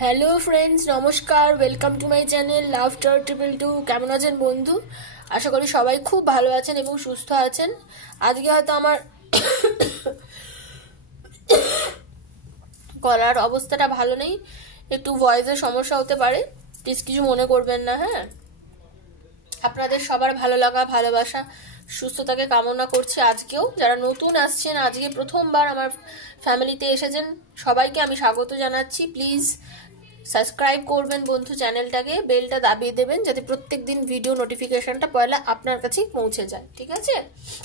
Hello friends, নমস্কার। Welcome to my channel love tarot 222। কেমন আছেন বন্ধু? আশা করি সবাই খুব ভালো আছেন এবং সুস্থ আছেন। আজকে হয়তো আমার গলার অবস্থাটা ভালো নেই, একটু ভয়েসের সমস্যা হতে পারে, প্লিজ কিছু মনে করবেন না। হ্যাঁ, আপনাদের সবার ভালো লাগা, ভালোবাসা, সুস্থতাকে কামনা করছি। আজকেও যারা নতুন আসছেন, আজকে প্রথমবার আমার ফ্যামিলিতে এসেছেন, সবাইকে আমি স্বাগত জানাচ্ছি। প্লিজ সাবস্ক্রাইব করবেন বন্ধু চ্যানেলটাকে, বেলটা দাবিয়ে দেবেন যাতে প্রত্যেক দিন ভিডিও নোটিফিকেশনটা পয়লা আপনার কাছেই পৌঁছে যায়, ঠিক আছে?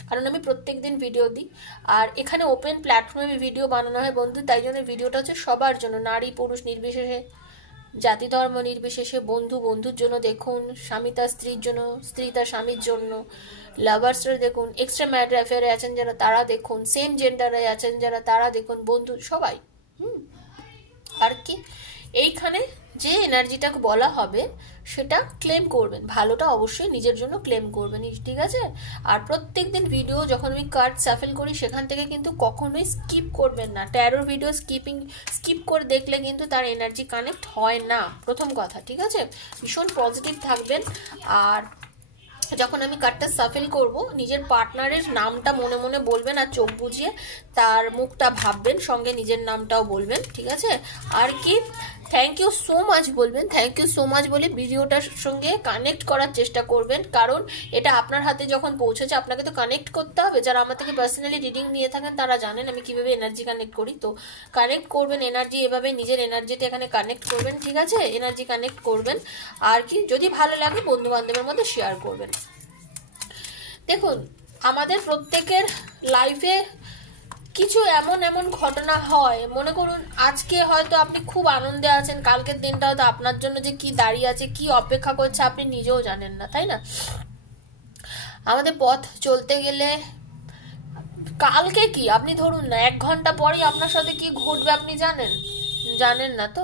কারণ আমি প্রত্যেক দিন ভিডিও দিই, আর এখানে ওপেন প্ল্যাটফর্মে ভিডিও বানানো হয় বন্ধু, তাই জন্য ভিডিওটা হচ্ছে সবার জন্য, নারী পুরুষ নির্বিশেষে, জাতি ধর্ম নির্বিশেষে। বন্ধু বন্ধুর জন্য দেখুন, স্বামী তার স্ত্রীর জন্য, স্ত্রী তার স্বামীর জন্য, লাভার্সরা দেখুন, এক্সট্রা ম্যারিটাল অ্যাফেয়ারে আছেন যারা তারা দেখুন, সেম জেন্ডারে আছেন যারা তারা দেখুন, বন্ধু সবাই। আর কি, এইখানে যে এনার্জিটাকে বলা হবে সেটা ক্লেম করবেন, ভালোটা অবশ্যই নিজের জন্য ক্লেম করবেন, ঠিক আছে? আর প্রত্যেক দিন ভিডিও যখন আমি কার্ড সাফেল করি সেখান থেকে কিন্তু কখনোই স্কিপ করবেন না। ট্যারোর ভিডিও স্কিপ করে দেখলে কিন্তু তার এনার্জি কানেক্ট হয় না, প্রথম কথা, ঠিক আছে? ভীষণ পজিটিভ থাকবেন। আর যখন আমি কার্ডটা সাফেল করব, নিজের পার্টনারের নামটা মনে মনে বলবেন আর চোখ বুজিয়ে তার মুখটা ভাববেন, সঙ্গে নিজের নামটাও বলবেন, ঠিক আছে? আর কি, থ্যাংক ইউ সো মাচ বলবেন, থ্যাংক ইউ সো মাচ বলে ভিডিওটার সঙ্গে কানেক্ট করার চেষ্টা করবেন, কারণ এটা আপনার হাতে যখন পৌঁছেছে আপনাকে তো কানেক্ট করতে হবে। যারা আমার থেকে পার্সোনালি রিডিং নিয়ে থাকেন তারা জানেন আমি কিভাবে এনার্জি কানেক্ট করি। তো কানেক্ট করবেন এনার্জি, এভাবে নিজের এনার্জিটা এখানে কানেক্ট করবেন, ঠিক আছে? এনার্জি কানেক্ট করবেন। আর কি, যদি ভালো লাগে বন্ধু বান্ধবের মধ্যে শেয়ার করবেন। দেখুন, আমাদের প্রত্যেকের লাইফে কিছু এমন এমন ঘটনা হয়, মনে করুন আজকে হয়তো আপনি খুব আনন্দে আছেন, কালকের দিনটা হয়তো আপনার জন্য যে কি দাঁড়িয়ে আছে, কি অপেক্ষা করছে আপনি নিজেও জানেন না, তাই না? আমাদের পথ চলতে গেলে কালকে কি, আপনি ধরুন না 1 ঘন্টা পরেই আপনার সাথে কি ঘটবে আপনি জানেন না। তো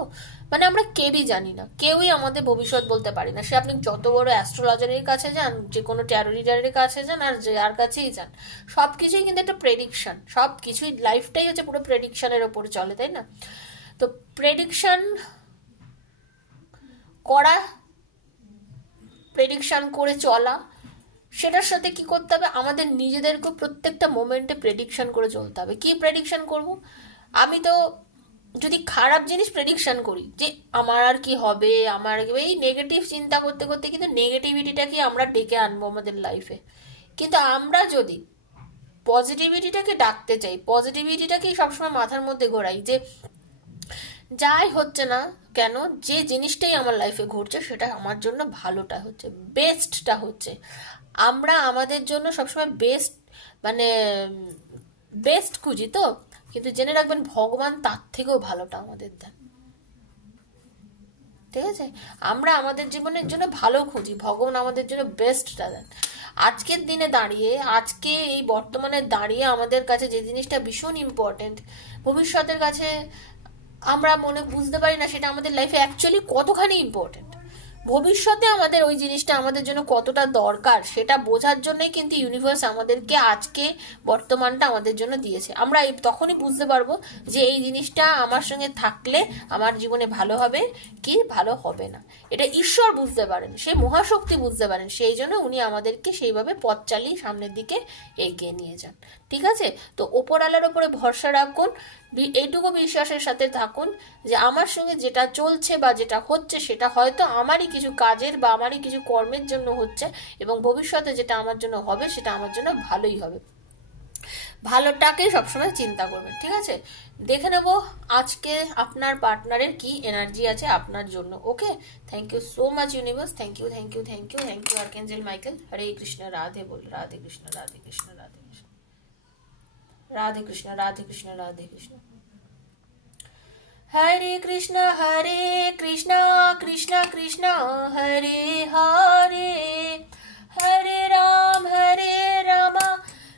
মানে আমরা কেউই জানি না, কেউই আমাদের ভবিষ্যৎ বলতে পারি না। সে আপনি যত বড় অ্যাস্ট্রোলজারের কাছে যান, যে কোনো ট্যারো রিডারের কাছে যান, আর যার কাছেই যান, সবকিছুই কিন্তু একটা প্রেডিকশন, সবকিছুই, লাইফটাই হচ্ছে পুরো প্রেডিকশনের ওপর চলে, তাই না? তো প্রেডিকশন করা, প্রেডিকশন করে চলা, সেটার সাথে কি করতে হবে, আমাদের নিজেদেরকে প্রত্যেকটা মোমেন্টে প্রেডিকশন করে চলতে হবে। কি প্রেডিকশন করব? আমি তো যদি খারাপ জিনিস প্রেডিকশন করি যে আমার আর কি হবে, আমার এই নেগেটিভ চিন্তা করতে করতে কিন্তু নেগেটিভিটিটাকে আমরা ডেকে আনবো আমাদের লাইফে। কিন্তু আমরা যদি পজিটিভিটিটাকে ডাকতে চাই, পজিটিভিটিটাকেই সবসময় মাথার মধ্যে ঘোরাই যে যাই হচ্ছে না কেন, যে জিনিসটাই আমার লাইফে ঘটছে সেটা আমার জন্য ভালোটা হচ্ছে, বেস্টটা হচ্ছে, আমরা আমাদের জন্য সবসময় বেস্ট, মানে বেস্ট খুঁজি। তো কিন্তু জেনে রাখবেন ভগবান তার থেকেও ভালোটা আমাদের দেন, ঠিক আছে? আমরা আমাদের জীবনের জন্য ভালো খুঁজি, ভগবান আমাদের জন্য বেস্টটা দেন। আজকের দিনে দাঁড়িয়ে, আজকে এই বর্তমানে দাঁড়িয়ে আমাদের কাছে যে জিনিসটা ভীষণ ইম্পর্টেন্ট, ভবিষ্যতের কাছে আমরা মনে বুঝতে পারি না সেটা আমাদের লাইফে অ্যাকচুয়ালি কতখানি ইম্পর্টেন্ট। ভবিষ্যতে আমাদের ওই জিনিসটা আমাদের জন্য কতটা দরকার সেটা বোঝার জন্যই কিন্তু ইউনিভার্স আমাদেরকে আজকে বর্তমানটা আমাদের জন্য দিয়েছে। আমরা তখনই বুঝতে পারবো যে এই জিনিসটা আমার সঙ্গে থাকলে আমার জীবনে ভালো হবে কি ভালো হবে না। এটা ঈশ্বর বুঝতে পারেন, সেই মহাশক্তি বুঝতে পারেন, সেই জন্য উনি আমাদেরকে সেইভাবে পথ চালিয়ে সামনের দিকে এগিয়ে নিয়ে যান, ঠিক আছে? তো ওপরওয়ালার ওপরে ভরসা রাখুন, এইটুকু বিশ্বাসের সাথে থাকুন যে আমার সঙ্গে যেটা চলছে বা যেটা হচ্ছে সেটা হয়তো আমারই কিছু কাজের বা আমারই কিছু কর্মের জন্য হচ্ছে, এবং ভবিষ্যতে যেটা আমার জন্য হবে সেটা আমার জন্য ভালোই হবে। ভালোটাকে সবসময় চিন্তা করবেন, ঠিক আছে? দেখে নেব আজকে আপনার পার্টনারের কি এনার্জি আছে আপনার জন্য। Okay, thank you so much universe, thank you thank you thank you thank you archangel Michael. Hare Krishna, Radhe বল, রাধে কৃষ্ণ রাধে কৃষ্ণ রাধে কৃষ্ণ, রাধে কৃষ্ণ রাধে কৃষ্ণ রাধে কৃষ্ণ। हरे कृष्णा कृष्णा कृष्णा हरे हरे, हरे राम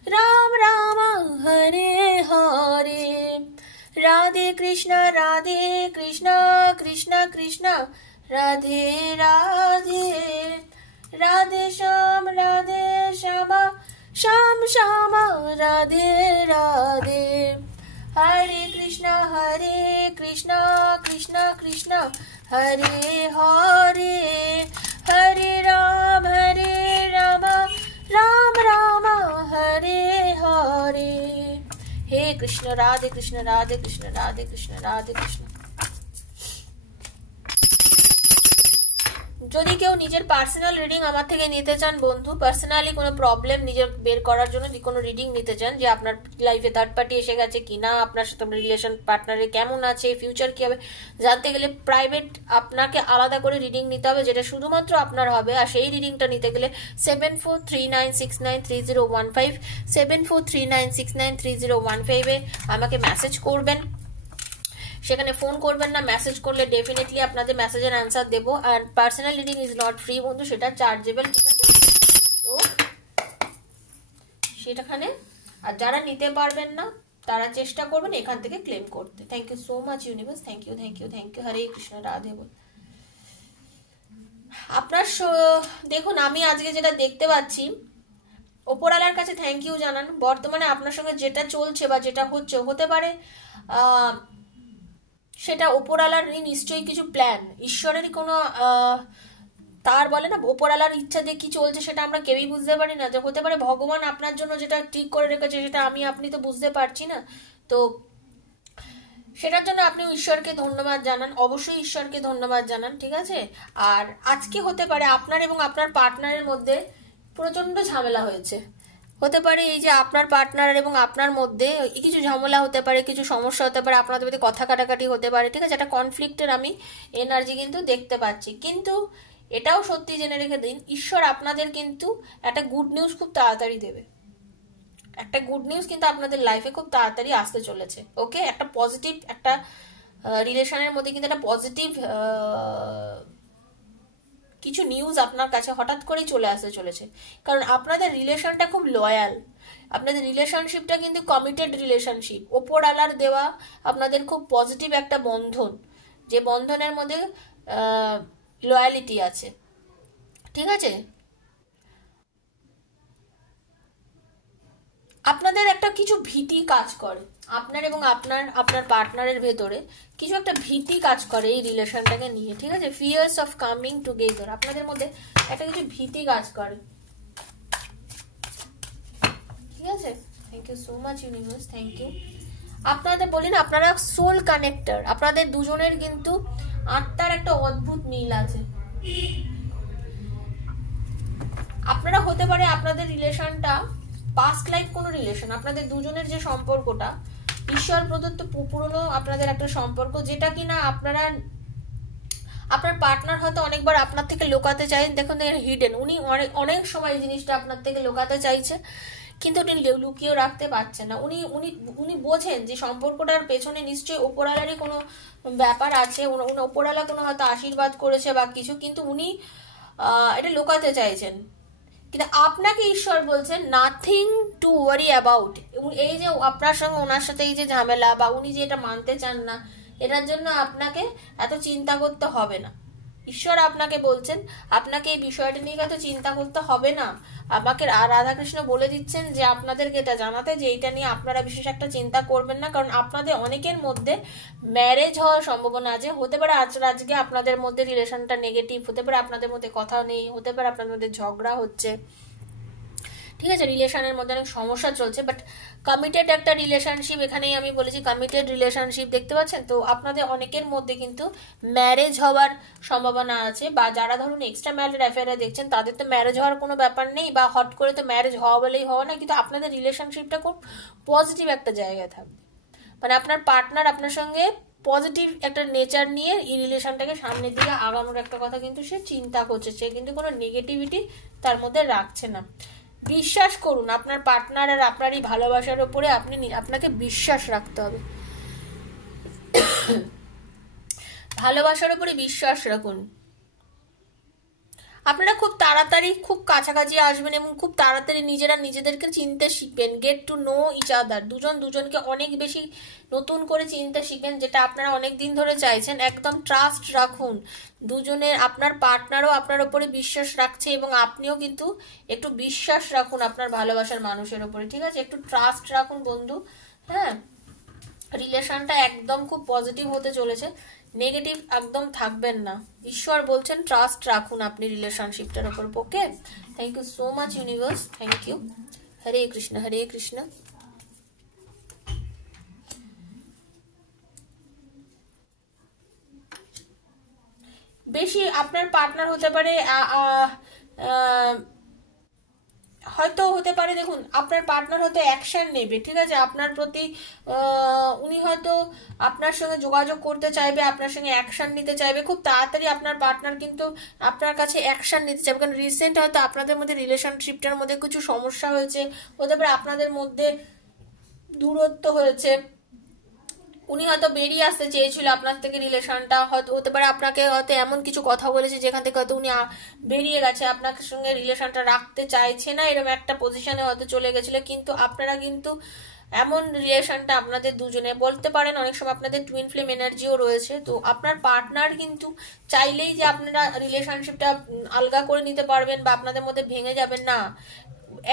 राम राम हरे हरे, राधे कृष्णा कृष्णा कृष्णा राधे राधे, राधे श्याम श्याम श्याम राधे राधे, हरे कृष्ण কৃষ্ণ কৃষ্ণ কৃষ্ণ হরে হরে হরে রাম রাম রাম হরে হরে। হে কৃষ্ণ, রাধে কৃষ্ণ রাধে কৃষ্ণ রাধে কৃষ্ণ রাধে কৃষ্ণ। যদি কেউ নিজের পার্সোনাল রিডিং আমার থেকে নিতে চান বন্ধু, পার্সোনালি কোনো প্রবলেম নিজের বের করার জন্য যে কোনো রিডিং নিতে চান, যে আপনার লাইফে থার্ড পার্টি এসে গেছে কিনা, আপনার সাথে রিলেশন পার্টনারে কেমন আছে, ফিউচার কি হবে জানতে গেলে প্রাইভেট আপনাকে আলাদা করে রিডিং নিতে হবে, যেটা শুধুমাত্র আপনার হবে। আর সেই রিডিংটা নিতে গেলে 7439693015 7439693015 আমাকে মেসেজ করবেন। সেখানে ফোন করবেন না, মেসেজ করলে ডেফিনেটলি আপনাদের মেসেজের অ্যান্সার দেবো। আর personal reading is not free বন্ধু, সেটা চার্জেবল, ঠিক আছে? তো সেটাখানে আর যারা নিতে পারবেন না তারা চেষ্টা করবেন এখান থেকে ক্লেম করতে। Thank you so much universe, thank you thank you thank you. Hare Krishna, Radhe বল। আপনার দেখুন, আমি আজকে যেটা দেখতে পাচ্ছি, ওপরওয়ালার কাছে থ্যাংক ইউ জানান। বর্তমানে আপনার সঙ্গে যেটা চলছে বা যেটা হচ্ছে, হতে পারে সেটা ওপরওয়ালার নিশ্চয়ই কিছু প্ল্যান, ঈশ্বরেরই কোনো তার বলে না, ওপরওয়ালার ইচ্ছা দিয়ে কি চলছে সেটা আমরা কেউই বুঝতে পারি না। যে হতে পারে ভগবান আপনার জন্য যেটা ঠিক করে রেখেছে সেটা আপনি তো বুঝতে পারছি না। তো সেটার জন্য আপনি ঈশ্বরকে ধন্যবাদ জানান, অবশ্যই ঈশ্বরকে ধন্যবাদ জানান, ঠিক আছে? আর আজকে হতে পারে আপনার এবং আপনার পার্টনারের মধ্যে প্রচন্ড ঝামেলা হয়েছে। হতে পারে এই যে আপনার পার্টনার এবং আপনার মধ্যে কিছু ঝামেলা হতে পারে, কিছু সমস্যা হতে পারে, আপনাদের মধ্যে কথা কাটাকাটি হতে পারে, ঠিক আছে? একটা কনফ্লিক্টের আমি এনার্জি কিন্তু দেখতে পাচ্ছি। কিন্তু এটাও সত্যি জেনে রেখে দিন, ঈশ্বর আপনাদের কিন্তু একটা গুড নিউজ খুব তাড়াতাড়ি দেবে। একটা গুড নিউজ কিন্তু আপনাদের লাইফে খুব তাড়াতাড়ি আসতে চলেছে। ওকে, একটা পজিটিভ, একটা রিলেশনের মধ্যে কিন্তু একটা পজিটিভ কিছু নিউজ আপনার কাছে হঠাৎ করেই চলে আসতে চলেছে। কারণ আপনাদের রিলেশনটা খুব লয়াল, আপনাদের রিলেশনশিপটা কিন্তু কমিটেড রিলেশনশিপ। ওপরওয়ালার দেওয়া আপনাদের খুব পজিটিভ একটা বন্ধন, যে বন্ধনের মধ্যে লয়ালিটি আছে, ঠিক আছে? আপনাদের একটা কিছু ভীতি কাজ করে, আপনার এবং আপনার পার্টনারের ভেতরে কিছু একটা ভীতি কাজ করে এই রিলেশনটাকে নিয়ে, ঠিক আছে? ফিয়ার্স অফ কামিং টুগেদার, আপনাদের মধ্যে একটা কিছু ভীতি কাজ করে, ঠিক আছে? Thank you so much universe, thank you. আপনাদের বলি না, আপনারা সোল কানেক্টর, আপনাদের দুজনের কিন্তু আত্মার একটা অদ্ভুত মিল আছে। আপনারা হতে পারে আপনাদের রিলেশনটা পাস্ট লাইফ কোনো রিলেশন, আপনাদের দুজনের যে সম্পর্কটা ঈশ্বর প্রদত্ত পুরনো আপনাদের একটা সম্পর্ক, যেটা কিনা আপনার পার্টনার হয়তো অনেকবার আপনার থেকে লুকাতে চাই। দেখুন হিডেন, উনি অনেক সময় জিনিসটা আপনার থেকে লুকাতে চাইছে, কিন্তু উনি লুকিয়েও রাখতে পারছেন না। উনি উনি উনি বোঝেন যে সম্পর্কটার পেছনে নিশ্চয়ই ওপরওয়ালারই কোনো ব্যাপার আছে, ওপরওয়ালা কোনো হয়তো আশীর্বাদ করেছে বা কিছু, কিন্তু উনি এটা লুকাতে চাইছেন। কিন্তু আপনাকে ঈশ্বর বলছেন নাথিং টু ওয়ারি অ্যাবাউট। এই যে আপনার সঙ্গে ওনার সাথে এই যে ঝামেলা, বা উনি যে এটা মানতে চান না, এটার জন্য আপনাকে এত চিন্তা করতে হবে না। ঈশ্বর আপনাকে বলছেন আপনাকে এই বিষয়টা নিয়ে এত চিন্তা করতে হবে না। আমাকে রাধাকৃষ্ণ বলে দিচ্ছেন যে আপনাদেরকে এটা জানাতে, যে এটা নিয়ে আপনারা বিশেষ একটা চিন্তা করবেন না। কারণ আপনাদের অনেকের মধ্যে ম্যারেজ হওয়ার সম্ভাবনা আছে। হতে পারে আজকে আপনাদের মধ্যে রিলেশনটা নেগেটিভ, হতে পারে আপনাদের মধ্যে কথা নেই, হতে পারে আপনাদের মধ্যে ঝগড়া হচ্ছে, ঠিক আছে? রিলেশনের মধ্যে অনেক সমস্যা চলছে, বাট কমিটেড একটা রিলেশনশিপ, এখানেই আমি বলেছি কমিটেড রিলেশনশিপ, দেখতে পাচ্ছেন তো? আপনাদের অনেকের মধ্যে কিন্তু ম্যারেজ হওয়ার সম্ভাবনা আছে, বা যারা ধরুন এক্সট্রা ম্যারিড অ্যাফেয়ারে দেখছেন তাদের তো ম্যারেজ হওয়ার কোনো ব্যাপার নেই, বা হট করে তো ম্যারেজ হওয়া বলেই হওয়া না, কিন্তু আপনাদের রিলেশনশিপটা খুব পজিটিভ একটা জায়গায় থাকবে। মানে আপনার পার্টনার আপনার সঙ্গে পজিটিভ একটা নেচার নিয়ে এই রিলেশনটাকে সামনের দিকে আগানোর একটা কথা কিন্তু সে চিন্তা করছে, সে কিন্তু কোনো নেগেটিভিটি তার মধ্যে রাখছে না। বিশ্বাস করুন আপনার পার্টনার আর আপনার এই ভালোবাসার উপরে আপনাকে বিশ্বাস রাখতে হবে। ভালোবাসার উপরে বিশ্বাস রাখুন। আপনারা খুব তাড়াতাড়ি খুব কাছাকাছি আসবেন এবং খুব তাড়াতাড়ি নিজেরা নিজেদেরকে চিনতে শিখবেন। Get to know each other, দুজন দুজনকে অনেক বেশি নতুন করে চিনতে শিখবেন, যেটা আপনারা অনেক দিন ধরে চাইছেন। একদম ট্রাস্ট রাখুন দুজনের, আপনার পার্টনারও আপনার উপরে বিশ্বাস রাখছে এবং আপনিও কিন্তু একটু বিশ্বাস রাখুন আপনার ভালোবাসার মানুষের উপরে, ঠিক আছে? একটু ট্রাস্ট রাখুন বন্ধু, হ্যাঁ? রিলেশনটা একদম খুব পজিটিভ হতে চলেছে, নেগেটিভ একদম থাকবেন না। ঈশ্বর বলছেন ট্রাস্ট রাখুন আপনি রিলেশনশিপটার উপর। Okay, thank you so much universe, thank you. Hare Krishna, Hare Krishna. বেশি আপনার পার্টনার হতে পারে হয়তো হতে পারে, দেখুন আপনার পার্টনার হয়তো অ্যাকশন নেবে, ঠিক আছে, আপনার প্রতি উনি হয়তো আপনার সঙ্গে যোগাযোগ করতে চাইবে, আপনার সঙ্গে অ্যাকশন নিতে চাইবে খুব তাড়াতাড়ি। আপনার পার্টনার কিন্তু আপনার কাছে অ্যাকশন নিতে চাইবে, কারণ রিসেন্ট হয়তো আপনাদের মধ্যে রিলেশনশিপটার মধ্যে কিছু সমস্যা হয়েছে, হতে পারে আপনাদের মধ্যে দূরত্ব হয়েছে, উনি হয়তো বেরিয়ে আসতে চেয়েছিল আপনার থেকে, রিলেশনটা হয়তো হতে পারে আপনাকে হয়তো এমন কিছু কথা বলেছে যেখান থেকে হয়তো উনি বেরিয়ে গেছে, আপনার সঙ্গে রিলেশনটা রাখতে চাইছে না, এরকম একটা পজিশনে হয়তো চলে গেছিল। কিন্তু আপনারা কিন্তু এমন রিলেশনটা আপনাদের দুজনে বলতে পারেন, অনেক সময় আপনাদের টুইন ফ্লেম এনার্জিও রয়েছে। তো আপনার পার্টনার কিন্তু চাইলেই যে আপনারা রিলেশনশিপটা আলগা করে নিতে পারবেন বা আপনাদের মধ্যে ভেঙে যাবেন না,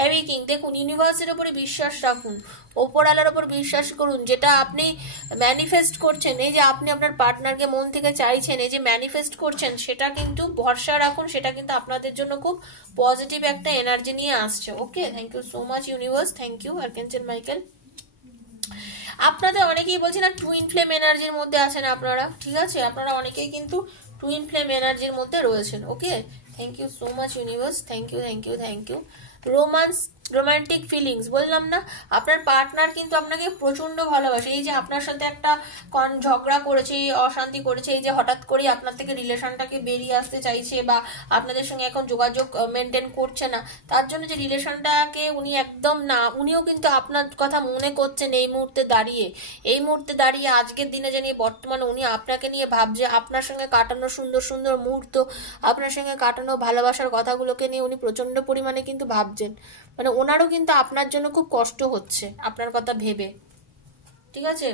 এভরিথিং। দেখুন, ইউনিভার্সের উপরে বিশ্বাস রাখুন, ওপরওয়ালার উপর বিশ্বাস করুন, যেটা আপনি ম্যানিফেস্ট করছেন, এই যে আপনি আপনার পার্টনারকে মন থেকে চাইছেন, এই যে ম্যানিফেস্ট করছেন, সেটা কিন্তু ভরসা রাখুন, সেটা কিন্তু আপনাদের জন্য খুব পজিটিভ একটা এনার্জি নিয়ে আসছে। Okay, thank you so much universe, thank you archangel Michael. আপনাদের অনেকেই বলছেন না টুইন ফ্লেম এনার্জির মধ্যে আছেন আপনারা, ঠিক আছে, আপনারা অনেকেই কিন্তু টুইন ফ্লেম এনার্জির মধ্যে রয়েছেন। Okay, thank you so much universe, thank you, thank you, thank you. Romantic feelings বললাম না, আপনার পার্টনার কিন্তু আপনাকে প্রচন্ড ভালোবাসে। এই যে আপনার সাথে একটা ঝগড়া করেছে, অশান্তি করেছে, এই যে হঠাৎ করে আপনার থেকে রিলেশনটাকে বেরিয়ে আসতে চাইছে বা আপনাদের সঙ্গে এখন যোগাযোগ মেনটেন করছে না, তার জন্য যে রিলেশনটাকে উনি একদম না, উনিও কিন্তু আপনার কথা মনে করছেন এই মুহূর্তে দাঁড়িয়ে, এই মুহূর্তে দাঁড়িয়ে আজকের দিনে জানিয়ে বর্তমানে উনি আপনাকে নিয়ে ভাবছে, আপনার সঙ্গে কাটানো সুন্দর সুন্দর মুহূর্ত, আপনার সঙ্গে কাটানো ভালোবাসার কথাগুলোকে নিয়ে উনি প্রচন্ড পরিমাণে কিন্তু ভাবছেন। মানে ওনারও কিন্তু আপনার জন্য খুব কষ্ট হচ্ছে আপনার কথা ভেবে, ঠিক আছে,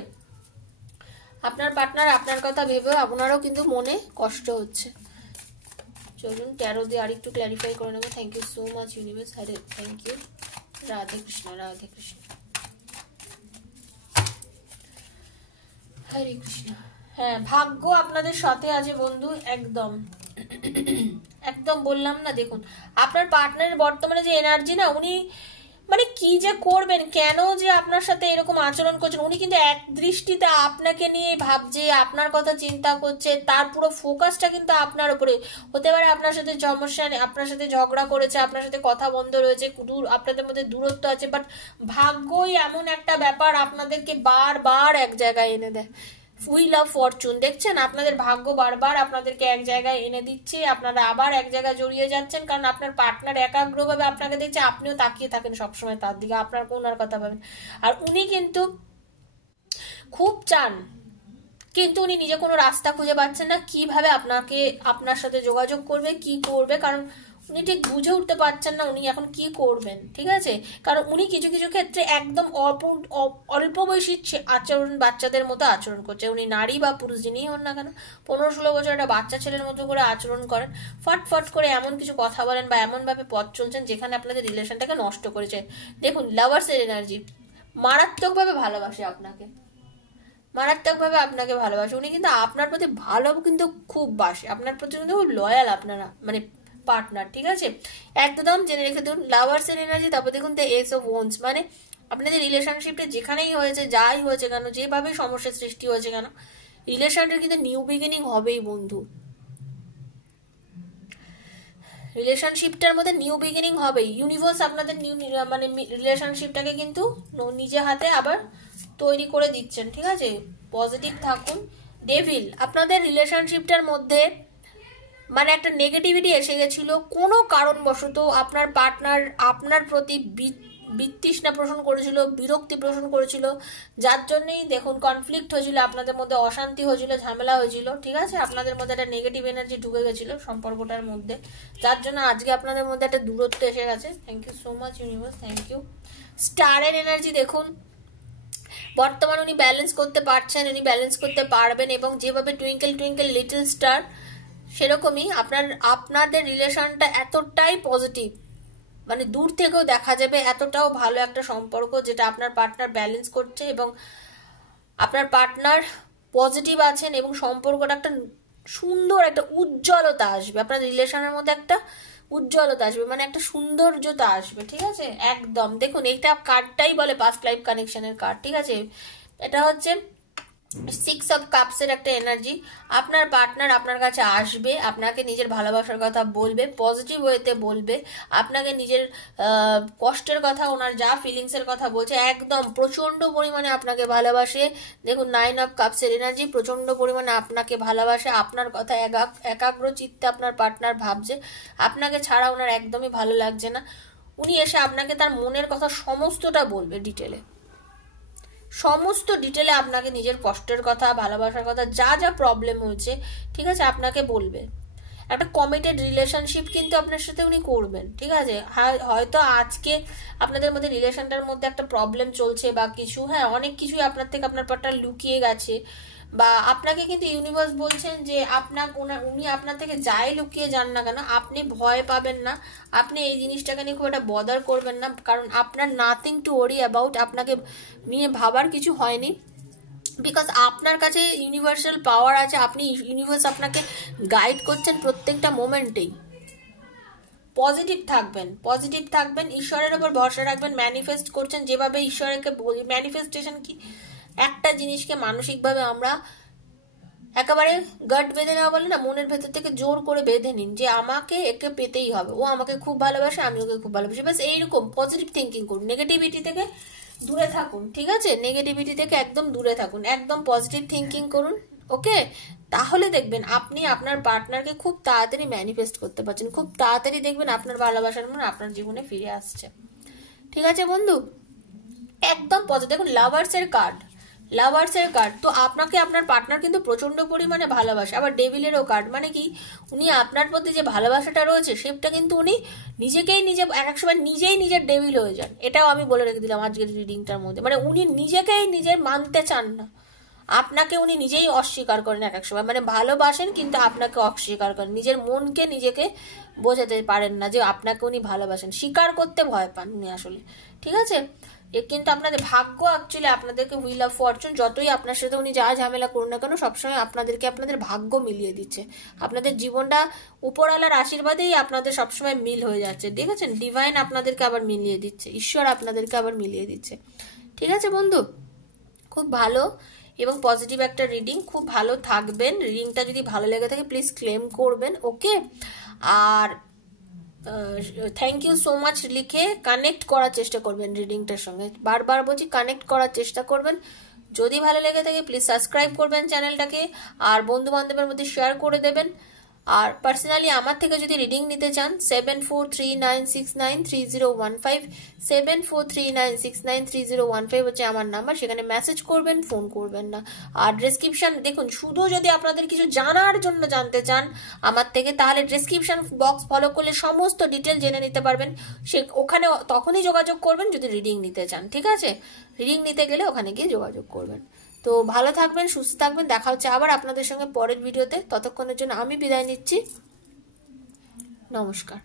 আপনার পার্টনার আপনার কথা ভেবে আপনারও কিন্তু মনে কষ্ট হচ্ছে। চলুন ট্যারো দিয়ে আর একটু ক্ল্যারিফাই করে নেবো। Thank you so much universe, Hare thank you, Radhe Krishna, Radhe Krishna, Hare Krishna. হ্যাঁ, ভাগ্য আপনাদের সাথে আছে বন্ধু, একদম একদম বললাম না। দেখুন, আপনার পার্টনারের বর্তমানে যে এনার্জি না, উনি মানে কি যে করবেন, কেন যে আপনার সাথে এরকম আচরণ করছেন, উনি কিন্তু এক দৃষ্টিতে আপনাকে নিয়ে ভাবছে, আপনার কথা চিন্তা করছে, তার পুরো ফোকাসটা কিন্তু আপনার উপরে। হতে পারে আপনার সাথে সমস্যা নেই, আপনার সাথে ঝগড়া করেছে, আপনার সাথে কথা বন্ধ রয়েছে, আপনাদের মধ্যে দূরত্ব আছে, বাট ভাগ্যই এমন একটা ব্যাপার আপনাদেরকে বারবার এক জায়গায় এনে দেয়। হুইল অফ ফরচুন, দেখছেন আপনাদের ভাগ্য বারবার আপনাদেরকে এক জায়গায় এনে দিচ্ছে, আপনারা আবার এক জায়গায় জড়িয়ে যাচ্ছেন, কারণ আপনার পার্টনার একাগ্রভাবে আপনাকে দেখছে, আপনিও তাকিয়ে থাকেন সবসময় তার দিকে, আপনার কোনার কথা ভাবেন। আর উনি কিন্তু খুব চান, কিন্তু উনি নিজে কোনো রাস্তা খুঁজে পাচ্ছেন না কিভাবে আপনার সাথে যোগাযোগ করবে, কি করবে, কারণ উনি ঠিক বুঝে উঠতে পারছেন না উনি এখন কি করবেন, ঠিক আছে, কারণ উনি কিছু কিছু ক্ষেত্রে একদম অল্প বয়সী আচরণ, বাচ্চাদের মতো আচরণ করছে। উনি নারী বা পুরুষ যিনিই হন না কেন, 15-16 বছর একটা বাচ্চা ছেলের মতো করে আচরণ করেন, ফটফট করে এমন কিছু কথা বলেন বা এমন ভাবে পথ চলছেন যেখানে আপনাদের রিলেশনটাকে নষ্ট করেছে। দেখুন, লাভার্সের এনার্জি, মারাত্মকভাবে ভালোবাসে আপনাকে, মারাত্মকভাবে আপনাকে ভালোবাসে। উনি কিন্তু আপনার প্রতি ভালো কিন্তু খুব বাসে, আপনার প্রতি কিন্তু খুব লয়াল আপনারা, মানে পার্টনার, ঠিক আছে, একদম জেনে রেখে দিন। লাভার্সের এনার্জি, তারপর দেখুন দ্য এস অফ ওয়ান্স, মানে আপনাদের রিলেশনশিপটা যেখানেই হয়েছে, যাই হয়েছে কেন, যেভাবে সমস্যার সৃষ্টি হয়েছে কেন, রিলেশনটার কিন্তু নিউ বিগিনিং হবেই বন্ধু, রিলেশনশিপটার মধ্যে নিউ বিগিনিং হবেই। ইউনিভার্স আপনাদের মানে রিলেশনশিপটাকে কিন্তু নিজে হাতে আবার তৈরি করে দিচ্ছেন, ঠিক আছে, পজিটিভ থাকুন। ডেভিল, আপনাদের রিলেশনশিপটার মধ্যে মানে একটা নেগেটিভিটি এসে গেছিল কোনো কারণবশত, আপনার পার্টনার আপনার প্রতি বিতৃষ্ণা পোষণ করেছিল, বিরক্তি পোষণ করেছিল, যার জন্যই দেখুন কনফ্লিক্ট হয়েছিল, আপনাদের মধ্যে অশান্তি হয়েছিল, ঝামেলা হয়েছিল, ঠিক আছে, আপনাদের মধ্যে একটা নেগেটিভ এনার্জি ঢুকে গেছিল সম্পর্কটার মধ্যে, যার জন্য আজকে আপনাদের মধ্যে একটা দূরত্ব এসে গেছে। Thank you so much universe, thank you. স্টারের এনার্জি দেখুন, বর্তমানে উনি ব্যালেন্স করতে পারছেন, উনি ব্যালেন্স করতে পারবেন, এবং যেভাবে টুইঙ্কেল টুইঙ্কেল লিটল স্টার, সেরকমই আপনাদের রিলেশনটা এতটাই পজিটিভ, মানে দূর থেকেও দেখা যাবে এতটাও ভালো একটা সম্পর্ক যেটা আপনার পার্টনার ব্যালেন্স করছে, এবং আপনার পার্টনার পজিটিভ আছেন এবং সম্পর্কটা একটা সুন্দর একটা উজ্জ্বলতা আসবে, আপনার রিলেশনের মধ্যে একটা উজ্জ্বলতা আসবে, মানে একটা সৌন্দর্যতা আসবে, ঠিক আছে? একদম দেখুন এটা কার্ডটাই বলে পাস্ট লাইফ কানেকশনের কার্ড, ঠিক আছে? এটা হচ্ছে 6 অফ কাপসের একটা এনার্জি। আপনার পার্টনার আপনার কাছে আসবে, আপনাকে নিজের ভালোবাসার কথা বলবে, পজিটিভ ওয়েতে বলবে, আপনাকে নিজের কষ্টের কথা, ওনার যা ফিলিংসের কথা বলছে একদম প্রচন্ড পরিমাণে আপনাকে ভালোবাসে। দেখুন 9 অফ কাপসের এনার্জি, প্রচন্ড পরিমাণে আপনাকে ভালোবাসে, আপনার কথা একাগ্র চিত্তে আপনার পার্টনার ভাবছে, আপনাকে ছাড়া ওনার একদমই ভালো লাগছে না। উনি এসে আপনাকে তার মনের কথা সমস্তটা বলবে, সমস্ত ডিটেলে আপনাকে নিজের কষ্টের কথা, ভালোবাসার কথা, যা যা প্রবলেম হয়েছে, ঠিক আছে, আপনাকে বলবে। একটা কমিটেড রিলেশনশিপ কিন্তু আপনার সাথে উনি করবেন, ঠিক আছে? হয়তো আজকে আপনাদের মধ্যে রিলেশনটার মধ্যে একটা প্রবলেম চলছে বা কিছু, হ্যাঁ, অনেক কিছুই আপনার থেকে আপনার পার্টনার লুকিয়ে গেছে, বা আপনাকে কিন্তু ইউনিভার্স বলছেন যে উনি আপনার থেকে যাই লুকিয়ে যান না কেন, আপনি ভয় পাবেন না, আপনি এই জিনিসটাকে নিয়ে খুব একটা বদার করবেন না, কারণ আপনার নাথিং টু ওয়ারি অ্যাবাউট, আপনাকে নিয়ে ভাবার কিছু হয়নি, বিকজ আপনার কাছে ইউনিভার্সাল পাওয়ার আছে, আপনি ইউনিভার্স আপনাকে গাইড করছেন প্রত্যেকটা মোমেন্টেই। পজিটিভ থাকবেন, ঈশ্বরের উপর ভরসা রাখবেন, ম্যানিফেস্ট করছেন যেভাবে ঈশ্বরকে বলি। ম্যানিফেস্টেশন কি? একটা জিনিসকে মানসিকভাবে আমরা একেবারে গাট বেঁধে নেওয়া বলে না, মনের ভেতর থেকে জোর করে বেঁধে নিন যে আমাকে একে পেতেই হবে, ও আমাকে খুব ভালোবাসে, আমি ওকে খুব ভালোবাসি, বাস এইরকম পজিটিভ থিঙ্কিং করুন, নেগেটিভিটি থেকে দূরে থাকুন, ঠিক আছে? নেগেটিভিটি থেকে একদম দূরে থাকুন, একদম পজিটিভ থিঙ্কিং করুন, ওকে? তাহলে দেখবেন আপনি আপনার পার্টনারকে খুব তাড়াতাড়ি ম্যানিফেস্ট করতে পারছেন, খুব তাড়াতাড়ি দেখবেন আপনার ভালোবাসার মন আপনার জীবনে ফিরে আসছে, ঠিক আছে বন্ধু? একদম পজিটিভ। দেখুন লাভার্সের কার্ড, তো আপনাকে আপনার পার্টনার কিন্তু প্রচন্ড পরিমাণে ভালোবাসে। আবার ডেভিলেরও কার্ড, মানে কি উনি আপনার প্রতি যে ভালোবাসাটা রয়েছে সেটা কিন্তু উনি এক এক সময় নিজেই নিজের ডেভিল হয়ে যান, এটাও আমি বলে রেখে দিলাম আজকের রিডিংটার মধ্যে। মানে উনি নিজের মানতে চান না, আপনাকে উনি নিজেই অস্বীকার করেন এক এক সময়, মানে ভালোবাসেন কিন্তু আপনাকে অস্বীকার করেন, নিজের মনকে নিজেকে বোঝাতে পারেন না যে আপনাকে উনি ভালোবাসেন, স্বীকার করতে ভয় পান উনি আসলে, ঠিক আছে? কিন্তু আপনাদের ভাগ্য, অ্যাকচুয়ালি আপনাদেরকে হুইল অফ ফরচুন, যতই আপনার সাথে উনি যা ঝামেলা করুন না কেন, সবসময় আপনাদের ভাগ্য মিলিয়ে দিচ্ছে, আপনাদের জীবনটা উপরওয়ালার আশীর্বাদেই আপনাদের সবসময় মিল হয়ে যাচ্ছে, ঠিক আছে? ডিভাইন আপনাদেরকে আবার মিলিয়ে দিচ্ছে, ঈশ্বর আপনাদেরকে আবার মিলিয়ে দিচ্ছে, ঠিক আছে বন্ধু? খুব ভালো এবং পজিটিভ একটা রিডিং, খুব ভালো থাকবেন। রিডিংটা যদি ভালো লেগে থাকে প্লিজ ক্লেম করবেন, ওকে? আর থ্যাংক ইউ সো মাচ লিখে কানেক্ট করার চেষ্টা করবেন রিডিংটার সঙ্গে, বারবার বলছি কানেক্ট করার চেষ্টা করবেন। যদি ভালো লেগে থাকে প্লিজ সাবস্ক্রাইব করবেন চ্যানেলটাকে, আর বন্ধু বান্ধবের মধ্যে শেয়ার করে দেবেন। আর পার্সোনালি আমার থেকে যদি রিডিং নিতে চান 7439693015, 7439693015 হচ্ছে আমার নাম্বার, সেখানে মেসেজ করবেন, ফোন করবেন না। আর ডেসক্রিপশন দেখুন, শুধু যদি আপনাদের কিছু জানার জন্য জানতে চান আমার থেকে, তাহলে ডেসক্রিপশন বক্স ফলো করলে সমস্ত ডিটেল জেনে নিতে পারবেন, ওখানে তখনই যোগাযোগ করবেন যদি রিডিং নিতে চান, ঠিক আছে? রিডিং নিতে গেলে ওখানে গিয়ে যোগাযোগ করবেন। তো ভালো থাকবেন, সুস্থ থাকবেন, দেখা হচ্ছে আবার আপনাদের সঙ্গে পরের ভিডিওতে। ততক্ষণের জন্য আমি বিদায় নিচ্ছি, নমস্কার।